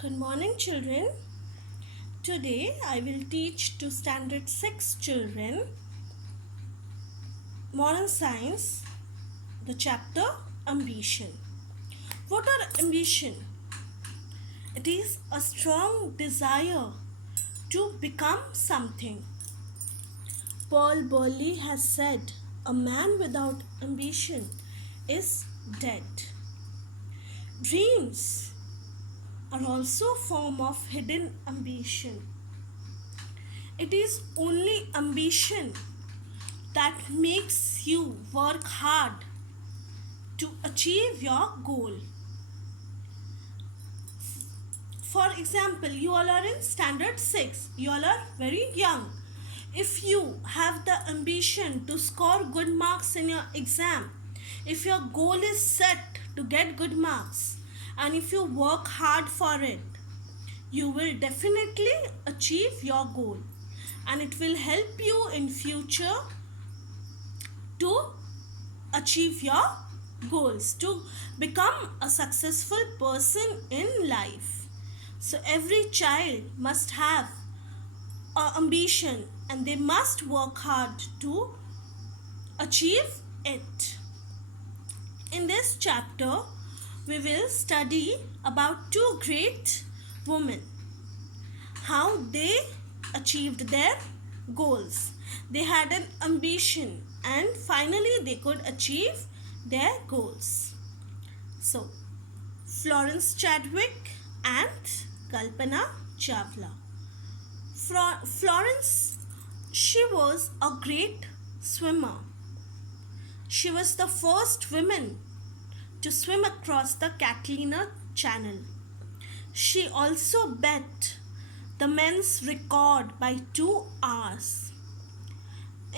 Good morning, children. Today I will teach to Standard 6 children Modern Science, the chapter Ambition. What are ambition? It is a strong desire to become something. Paul Burley has said, a man without ambition is dead. Dreams are also a form of hidden ambition. It is only ambition that makes you work hard to achieve your goal. For example, you all are in standard 6. You all are very young. If you have the ambition to score good marks in your exam, if your goal is set to get good marks, and if you work hard for it, you will definitely achieve your goal, and it will help you in future to achieve your goals, to become a successful person in life. So every child must have an ambition and they must work hard to achieve it. In this chapter, we will study about two great women, how they achieved their goals. They had an ambition and finally they could achieve their goals. So, Florence Chadwick and Kalpana Chawla. Florence, she was a great swimmer. She was the first woman to swim across the Catalina Channel. She also beat the men's record by 2 hours.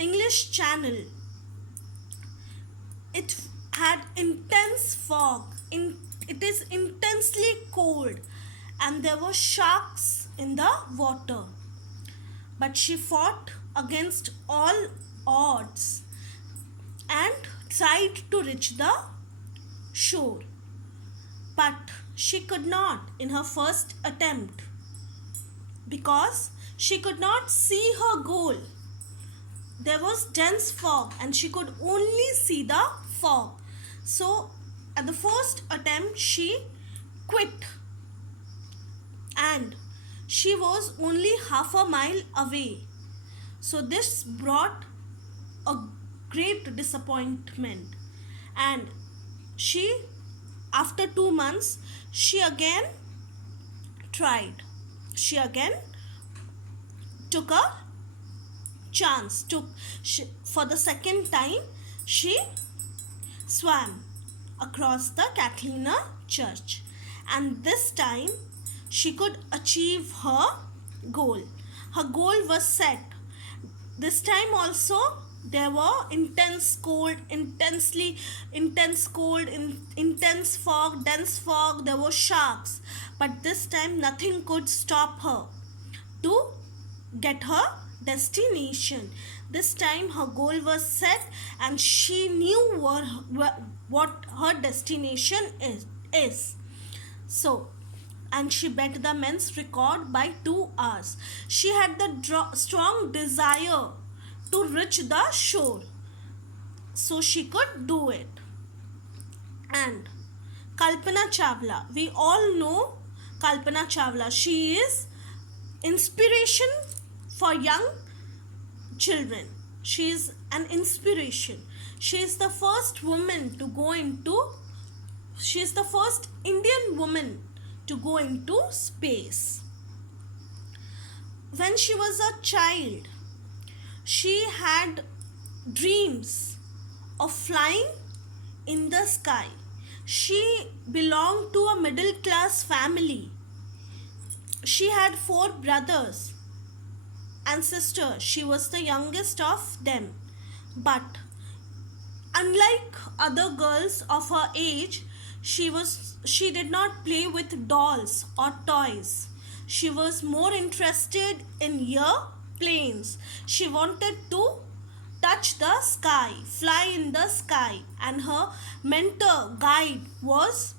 English Channel, it had intense fog. It is intensely cold and there were sharks in the water. But she fought against all odds and tried to reach the shore. But she could not in her first attempt because she could not see her goal. There was dense fog and she could only see the fog. So at the first attempt she quit and she was only half a mile away. So this brought a great disappointment, and she, after 2 months, she again tried. She again took a chance. For the second time, she swam across the Catalina Church, and this time she could achieve her goal. Her goal was set. This time also there were intense cold, intense fog, dense fog, there were sharks. But this time nothing could stop her to get her destination. This time her goal was set and she knew what her destination is. So, and she beat the men's record by 2 hours. She had the strong desire to reach the shore, so she could do it. And Kalpana Chawla, we all know Kalpana Chawla. She is inspiration for young children. She is an inspiration. She is the first woman to go into, she is the first Indian woman to go into space. When she was a child, she had dreams of flying in the sky. She belonged to a middle class family. She had 4 brothers and sisters. She was the youngest of them. But unlike other girls of her age, she did not play with dolls or toys. She was more interested in airplanes. She wanted to touch the sky, fly in the sky, and her mentor guide was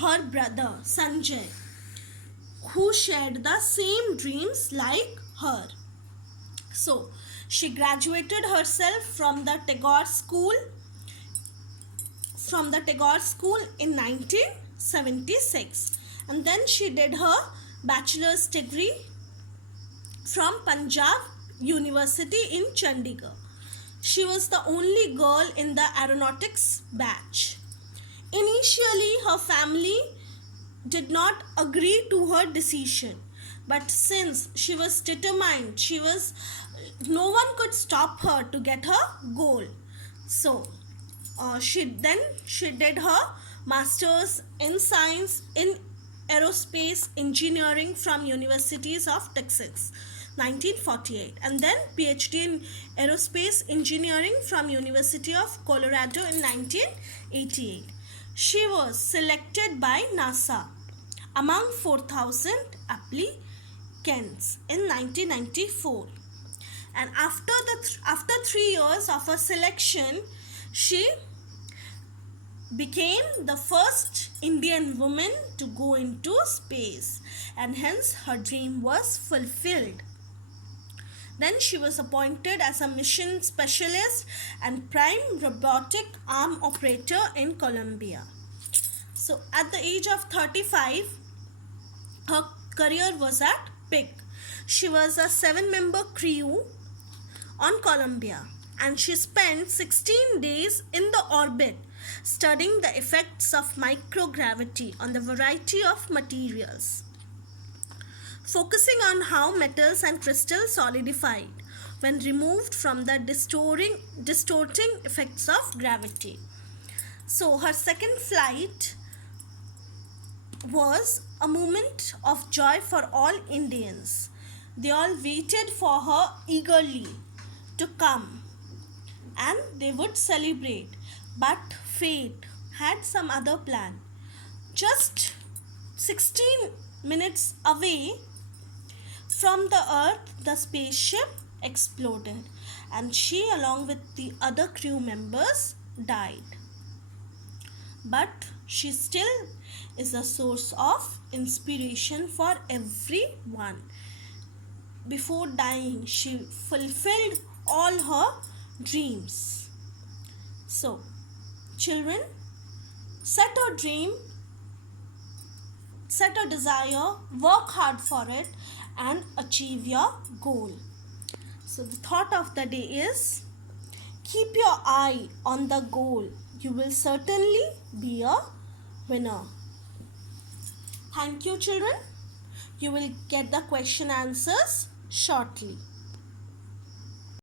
her brother Sanjay. who shared the same dreams like her. So, she graduated herself from the Tagore School in 1976, and then she did her bachelor's degree from Punjab University in Chandigarh. She was the only girl in the aeronautics batch. Initially, her family did not agree to her decision, but since she was determined, no one could stop her to get her goal. So she did her master's in science in aerospace engineering from Universities of Texas 1948, and then PhD in aerospace engineering from University of Colorado in 1988. She was selected by NASA among 4,000 applicants in 1994, and after 3 years of her selection, she became the first Indian woman to go into space, and hence her dream was fulfilled. Then she was appointed as a mission specialist and prime robotic arm operator in Colombia. So at the age of 35, her career was at peak. She was a 7-member crew on Columbia, and she spent 16 days in the orbit studying the effects of microgravity on the variety of materials, focusing on how metals and crystals solidified when removed from the distorting effects of gravity. So her second flight was a moment of joy for all Indians. They all waited for her eagerly to come, and they would celebrate. But fate had some other plan. Just 16 minutes away from the Earth, the spaceship exploded, and she, along with the other crew members, died. But she still is a source of inspiration for everyone. Before dying, she fulfilled all her dreams. So, children, set a dream, set a desire, work hard for it, and achieve your goal. So, the thought of the day is, keep your eye on the goal. You will certainly be a winner. Thank you, children. You will get the question answers shortly.